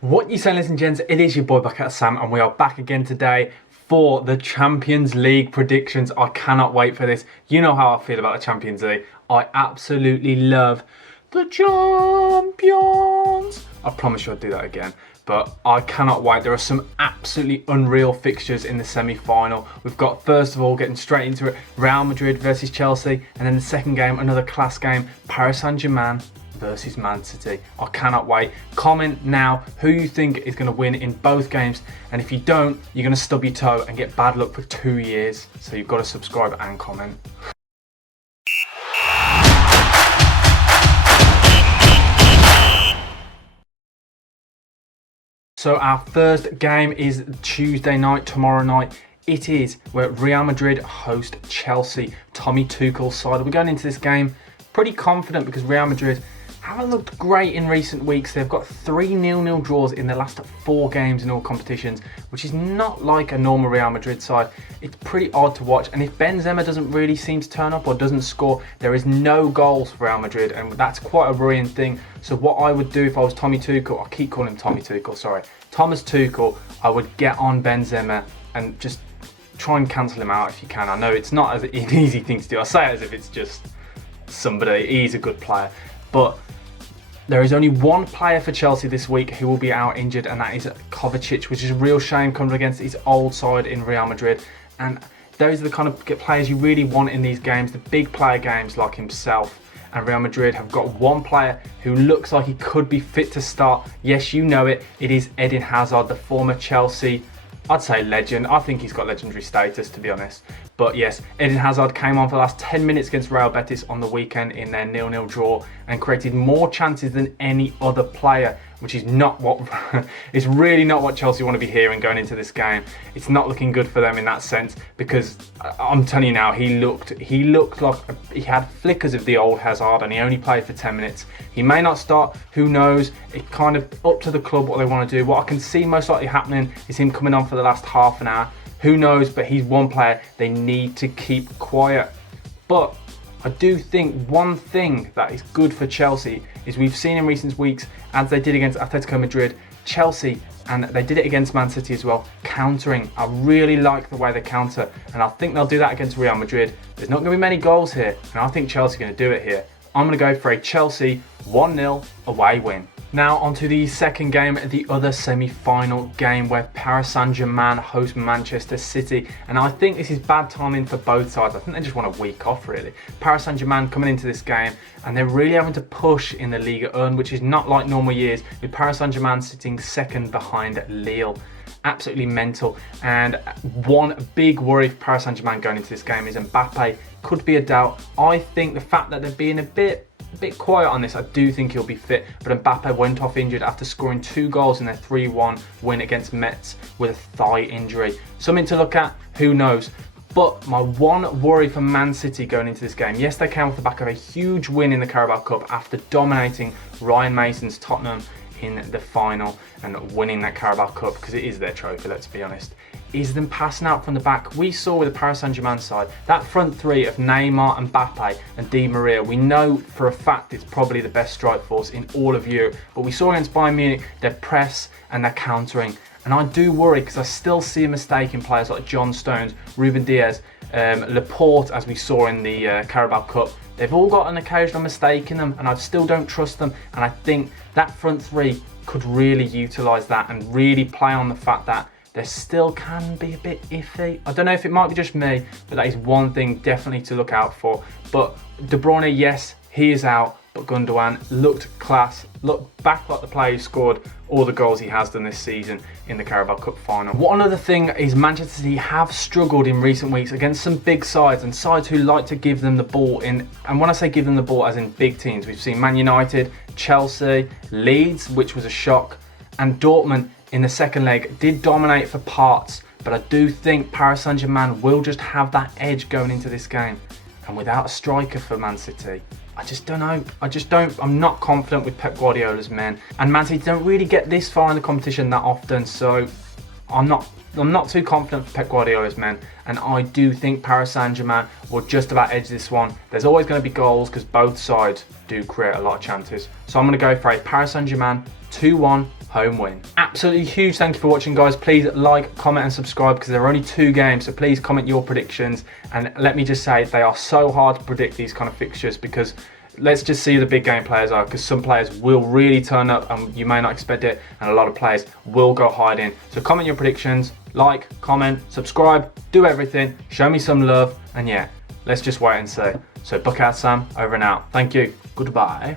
What you saying, ladies and gents? It is your boy back at Sam, and we are back again today for the Champions League predictions. I cannot wait for this. You know how I feel about the Champions League. I absolutely love the champions. I promise you I'll do that again. But I cannot wait. There are some absolutely unreal fixtures in the semi-final. We've got, first of all, getting straight into it, Real Madrid versus Chelsea. And then the second game, another class game, Paris Saint-Germain versus Man City. I cannot wait. Comment now who you think is going to win in both games, and if you don't, you're going to stub your toe and get bad luck for 2 years. So you've got to subscribe and comment. So our first game is Tuesday night, tomorrow night. It is where Real Madrid host Chelsea, Tommy Tuchel's side. We're going into this game pretty confident because Real Madrid haven't looked great in recent weeks. They've got 3 0-0 draws in the last 4 games in all competitions, which is not like a normal Real Madrid side. It's pretty odd to watch, and if Benzema doesn't really seem to turn up or doesn't score, there is no goals for Real Madrid, and that's quite a worrying thing. So what I would do if I was Tommy Tuchel, I keep calling him Tommy Tuchel, sorry, Thomas Tuchel, I would get on Benzema and just try and cancel him out if you can. I know it's not an easy thing to do. I say it as if it's just somebody, he's a good player, but there is only one player for Chelsea this week who will be out injured, and that is Kovacic, which is a real shame coming against his old side in Real Madrid. And those are the kind of players you really want in these games, the big player games like himself. And Real Madrid have got one player who looks like he could be fit to start. Yes, you know it. It is Eden Hazard, the former Chelsea, I'd say legend. I think he's got legendary status, to be honest. But yes, Eden Hazard came on for the last 10 minutes against Real Betis on the weekend in their 0-0 draw and created more chances than any other player, which is not what, it's really not what Chelsea want to be hearing going into this game. It's not looking good for them in that sense, because I'm telling you now, he looked like he had flickers of the old Hazard, and he only played for 10 minutes. He may not start, who knows? It's kind of up to the club what they want to do. What I can see most likely happening is him coming on for the last half an hour. Who knows, but he's one player they need to keep quiet. But I do think one thing that is good for Chelsea is we've seen in recent weeks, as they did against Atletico Madrid, Chelsea, and they did it against Man City as well, countering. I really like the way they counter, and I think they'll do that against Real Madrid. There's not going to be many goals here, and I think Chelsea are going to do it here. I'm going to go for a Chelsea 1-0 away win. Now on to the second game, the other semi-final game where Paris Saint-Germain host Manchester City. And I think this is bad timing for both sides. I think they just want a week off, really. Paris Saint-Germain coming into this game, and they're really having to push in the Ligue 1, which is not like normal years, with Paris Saint-Germain sitting second behind Lille. Absolutely mental. And one big worry for Paris Saint-Germain going into this game is Mbappe could be a doubt. I think the fact that they're being a bit quiet on this, I do think he'll be fit, but Mbappe went off injured after scoring 2 goals in their 3-1 win against Metz with a thigh injury. Something to look at, who knows. But my one worry for Man City going into this game, yes, they came off the back of a huge win in the Carabao Cup after dominating Ryan Mason's Tottenham in the final and winning that Carabao Cup, because it is their trophy, let's be honest, is them passing out from the back. We saw with the Paris Saint-Germain side, that front three of Neymar, Mbappe and Di Maria, we know for a fact it's probably the best strike force in all of Europe. But we saw against Bayern Munich, their press and their countering. And I do worry, because I still see a mistake in players like John Stones, Ruben Diaz, Laporte, as we saw in the Carabao Cup. They've all got an occasional mistake in them, and I still don't trust them. And I think that front three could really utilise that and really play on the fact that there still can be a bit iffy. I don't know if it might be just me, but that is one thing definitely to look out for. But De Bruyne, yes, he is out, but Gundogan looked class, looked back like the player who scored all the goals he has done this season in the Carabao Cup final. One other thing is Manchester City have struggled in recent weeks against some big sides, and sides who like to give them the ball in, and when I say give them the ball as in big teams, we've seen Man United, Chelsea, Leeds, which was a shock, and Dortmund in the second leg did dominate for parts, but I do think Paris Saint-Germain will just have that edge going into this game. And without a striker for Man City, I just don't know. I'm not confident with Pep Guardiola's men. And Man City don't really get this far in the competition that often, so I'm not too confident for Pep Guardiola's men. And I do think Paris Saint-Germain will just about edge this one. There's always going to be goals because both sides do create a lot of chances. So I'm going to go for a Paris Saint-Germain 2-1 home win. Absolutely huge thank you for watching, guys. Please like, comment and subscribe because there are only 2 games, so please comment your predictions. And let me just say, they are so hard to predict, these kind of fixtures, because let's just see who the big game players are, because some players will really turn up and you may not expect it, and a lot of players will go hiding. So comment your predictions, like, comment, subscribe, do everything, show me some love, and yeah, let's just wait and see. So Buckout Sam, over and out. Thank you. Goodbye.